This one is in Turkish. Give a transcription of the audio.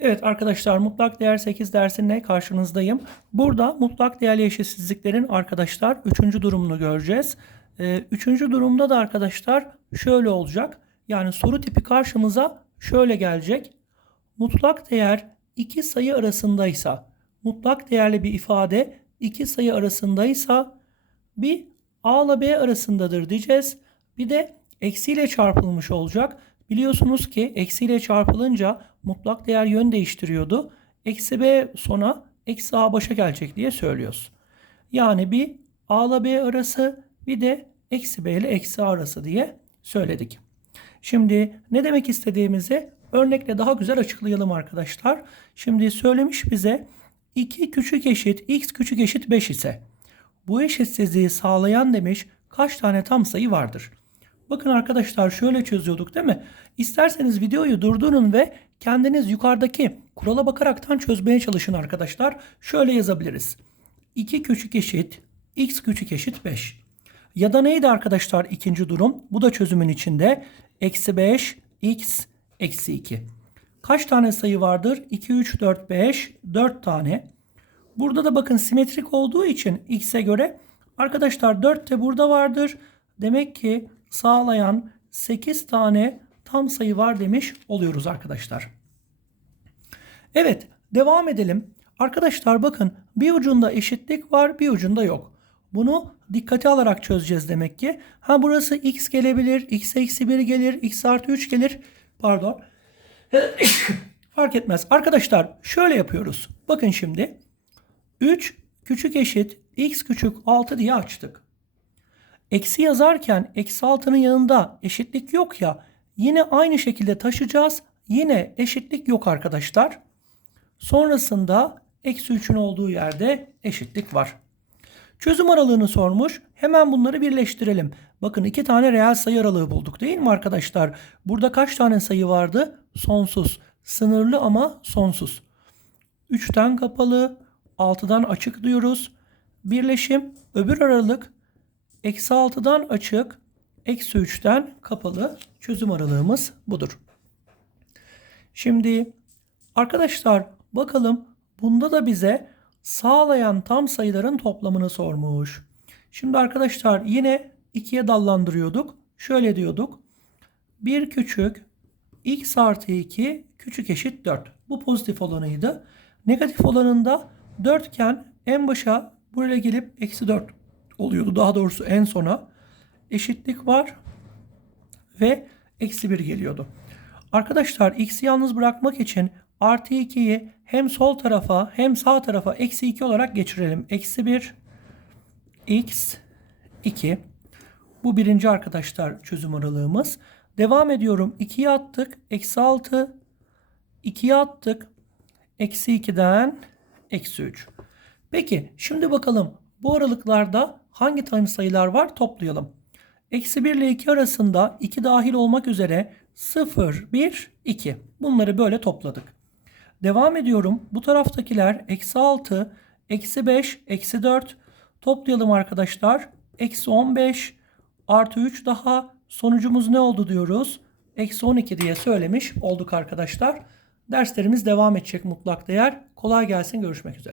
Evet arkadaşlar mutlak değer 8 dersinle karşınızdayım. Burada mutlak değerli eşitsizliklerin arkadaşlar 3. durumunu göreceğiz. 3. durumda da arkadaşlar şöyle olacak. Yani soru tipi karşımıza şöyle gelecek. Mutlak değer iki sayı arasındaysa, mutlak değerli bir ifade iki sayı arasındaysa bir A ile B arasındadır diyeceğiz. Bir de eksiyle çarpılmış olacak. Biliyorsunuz ki eksiyle çarpılınca mutlak değer yön değiştiriyordu. Eksi B sona eksi A başa gelecek diye söylüyoruz. Yani bir A ile B arası bir de eksi B ile eksi A arası diye söyledik. Şimdi ne demek istediğimizi örnekle daha güzel açıklayalım arkadaşlar. Şimdi söylemiş bize 2 küçük eşit x küçük eşit 5 ise bu eşitsizliği sağlayan demiş kaç tane tam sayı vardır? Bakın arkadaşlar şöyle çözüyorduk değil mi? İsterseniz videoyu durdurun ve kendiniz yukarıdaki kurala bakaraktan çözmeye çalışın arkadaşlar. Şöyle yazabiliriz. 2 küçük eşit x küçük eşit 5. Ya da neydi arkadaşlar ikinci durum? Bu da çözümün içinde. Eksi 5 x eksi 2. Kaç tane sayı vardır? 2, 3, 4, 5. 4 tane. Burada da bakın simetrik olduğu için x'e göre arkadaşlar 4 de burada vardır. Demek ki sağlayan 8 tane tam sayı var demiş oluyoruz arkadaşlar. Evet devam edelim. Arkadaşlar bakın bir ucunda eşitlik var bir ucunda yok. Bunu dikkate alarak çözeceğiz demek ki. Ha burası x gelebilir, x eksi 1 gelir, x artı 3 gelir. Pardon. Fark etmez. Arkadaşlar şöyle yapıyoruz. Bakın şimdi. 3 küçük eşit x küçük 6 diye açtık. Eksi yazarken eksi 6'nın yanında eşitlik yok ya. Yine aynı şekilde taşıyacağız. Yine eşitlik yok arkadaşlar. Sonrasında eksi 3'ün olduğu yerde eşitlik var. Çözüm aralığını sormuş. Hemen bunları birleştirelim. Bakın iki tane reel sayı aralığı bulduk değil mi arkadaşlar? Burada kaç tane sayı vardı? Sonsuz. Sınırlı ama sonsuz. 3'ten kapalı, 6'dan açık diyoruz. Birleşim öbür aralık eksi 6'dan açık, eksi 3'ten kapalı çözüm aralığımız budur. Şimdi arkadaşlar bakalım bunda da bize sağlayan tam sayıların toplamını sormuş. Şimdi arkadaşlar yine ikiye dallandırıyorduk. Şöyle diyorduk. 1 küçük x artı 2 küçük eşit 4. Bu pozitif olanıydı. Negatif olanında 4 iken en başa buraya gelip eksi 4 oluyordu. Daha doğrusu en sona eşitlik var ve eksi 1 geliyordu. Arkadaşlar x'i yalnız bırakmak için artı 2'yi hem sol tarafa hem sağ tarafa eksi 2 olarak geçirelim. Eksi 1 x 2 bu birinci arkadaşlar çözüm aralığımız. Devam ediyorum. 2'ye attık. Eksi 6 2'ye attık. Eksi 2'den eksi 3. Peki şimdi bakalım bu aralıklarda hangi tane sayılar var toplayalım. Eksi 1 ile 2 arasında 2 dahil olmak üzere 0, 1, 2. Bunları böyle topladık. Devam ediyorum. Bu taraftakiler eksi 6, eksi 5, eksi 4. Toplayalım arkadaşlar. Eksi 15 artı 3 daha sonucumuz ne oldu diyoruz. Eksi 12 diye söylemiş olduk arkadaşlar. Derslerimiz devam edecek mutlak değer. Kolay gelsin görüşmek üzere.